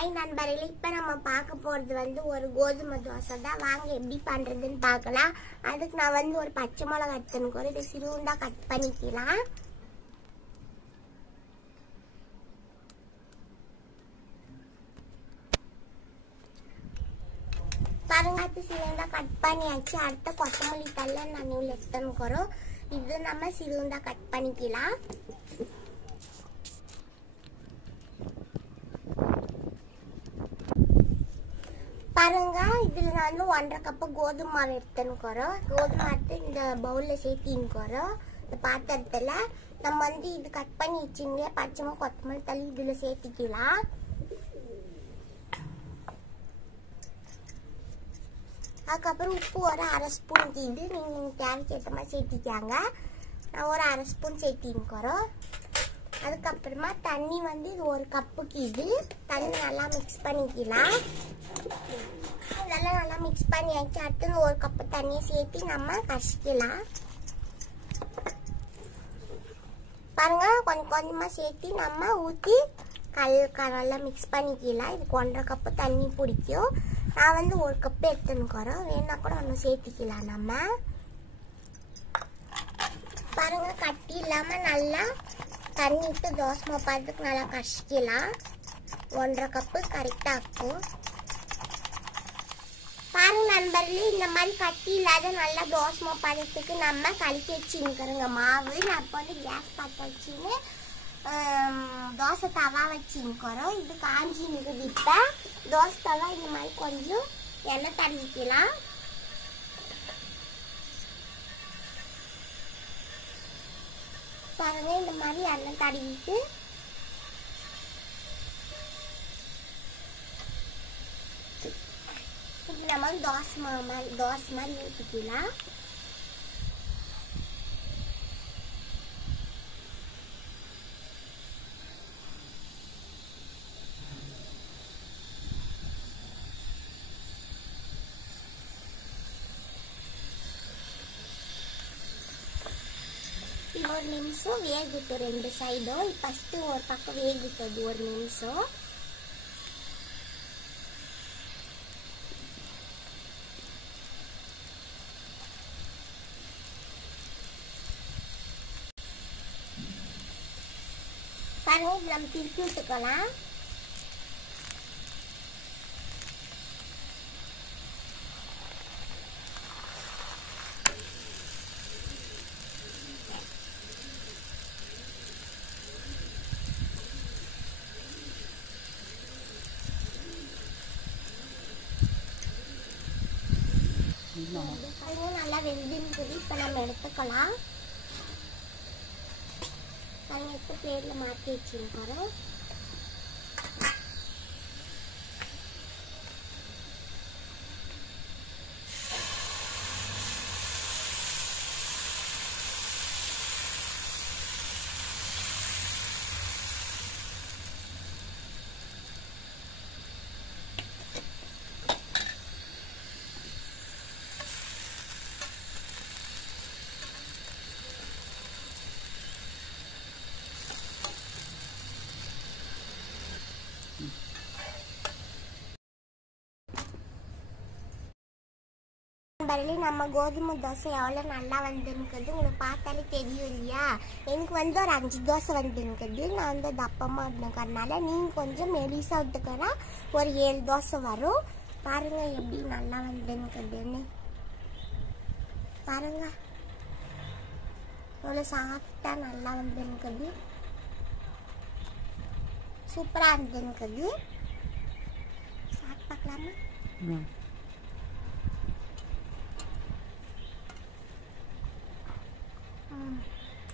Hi நண்பர்களே, இப்போ நம்ம பார்க்க போகிறது ஒரு கோதுமை தோசை தான். வாங்க எப்படி பண்ணுறதுன்னு பார்க்கலாம். அதுக்கு நான் ஒரு பச்சை மிளகா எடுத்துன்னு இதை சிறுண்டா கட் பண்ணிக்கலாம். பாருங்க, அது சிறுண்டா கட் பண்ணியாச்சு. அடுத்த கொத்தமல்லி தள்ள நான் எடுத்துன்னு இது நம்ம சிறுண்டா கட் பண்ணிக்கலாம். பாருங்க, இதுல நான் 1.5 கப் கோதுமை மாவு எடுத்துன்னு கோதுமை எடுத்து இந்த பவுல்ல சேர்த்தின்னு இந்த பாத்திரத்துல நம்ம இது கட் பண்ணி வச்சுங்க பச்சை கொத்தமல்லி தள்ளி இதுல சேர்த்திக்கலாம். அதுக்கப்புறம் உப்பு ஒரு 1/2 ஸ்பூன் இது நீங்க தேவைக்கு ஏற்ற மாதிரி சேர்த்திக்காங்க. நான் ஒரு 1/2 ஸ்பூன் சேர்த்தின்னு அதுக்கப்புறமா தண்ணி இது 1 கப்புக்கு இது தண்ணி நல்லா மிக்ஸ் பண்ணிக்கலாம். இதெல்லாம் நல்லா மிக்ஸ் பண்ணியாச்சு. அடுத்து 1 கப்பு தண்ணியை சேர்த்து நம்ம கரைச்சிக்கலாம். பாருங்க, கொஞ்சம் கொஞ்சமா சேர்த்து நம்ம ஊற்றி நல்லா மிக்ஸ் பண்ணிக்கலாம். இதுக்கு 1.5 கப்பு தண்ணி பிடிக்கும். நான் 1 கப்பு எடுத்துன்னு வேணா கூட ஒன்று சேர்த்திக்கலாம். நம்ம பாருங்க, கட்டி இல்லாம நல்லா தண்ணி விட்டு தோசை பார்த்துக்கு நல்லா கரைச்சிக்கலாம். 1.5 கப்பு கரெக்டா இருக்கும். பாருங்க நண்பர்களே, இந்த மாதிரி கட்டி இல்லாத நல்லா தோசை பதத்துக்கு நம்ம கலக்கி வச்சுக்கிறோங்க மாவு. நான் இப்போ கேஸ் பற்ற வச்சுன்னு தோசை தவா வச்சுக்கிறோம். இது காஞ்சி நிற்குது. இப்போ தோசை தவா இந்த மாதிரி கொஞ்சம் எண்ணெய் தடவிக்கலாம். பாருங்க, இந்த மாதிரி எண்ணெய் தடவிட்டு நம்ம தோசை மாதிரி ஊற்றிக்கலாம். ஒரு நிமிஷம் வேகுது 2 சைடும். ஃபர்ஸ்ட் ஒரு பக்கம் வேகுது 1 நிமிஷம். பாருங்க, நம்ம திருப்பி விட்டுக்கலாம். நல்லா வெந்துருக்குது. இப்ப நம்ம எடுத்துக்கலாம். எடுத்து பிளேட்ல மாற்றி வச்சுருக்கோம். நம்ம கோதுமை தோசை எவ்வளோ நல்லா வந்துருக்குது உங்களுக்கு பார்த்தாலே தெரியும் இல்லையா. எனக்கு ஒரு 5 தோசை வந்துருக்குது. நான் தப்பமாக இருந்துக்கிறதுனால நீங்கள் கொஞ்சம் மெலிசா விட்டுக்கனா ஒரு 7 தோசை வரும். பாருங்க எப்படி நல்லா வந்துருக்குதுன்னு. பாருங்க எவ்வளோ சாஃப்டா நல்லா வந்துருக்குது. சூப்பராக இருந்துருக்குது. சாப்பிட்டு பார்க்கலாமா?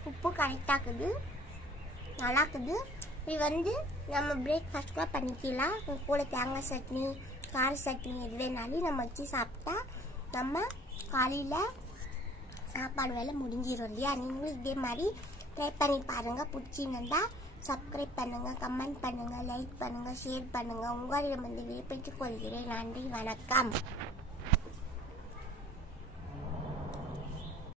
உப்பு கரெக்டாக இருக்குது, நல்லா இருக்குது. இது நம்ம பிரேக்ஃபாஸ்ட்லாம் பண்ணிக்கலாம். கூட தேங்காய் சட்னி கார சட்னி எது வேணாலும் நம்ம வச்சு சாப்பிட்டா நம்ம காலையில் சாப்பாடு வேலை முடிஞ்சிடும் இல்லையா. நீங்களும் இதே மாதிரி ட்ரை பண்ணி பாருங்கள். பிடிச்சிருந்தா சப்ஸ்கிரைப் பண்ணுங்கள், கமெண்ட் பண்ணுங்கள், லைக் பண்ணுங்கள், ஷேர் பண்ணுங்கள். உங்களிடம் விடைபெற்றுக் கொள்கிறேன். நன்றி, வணக்கம்.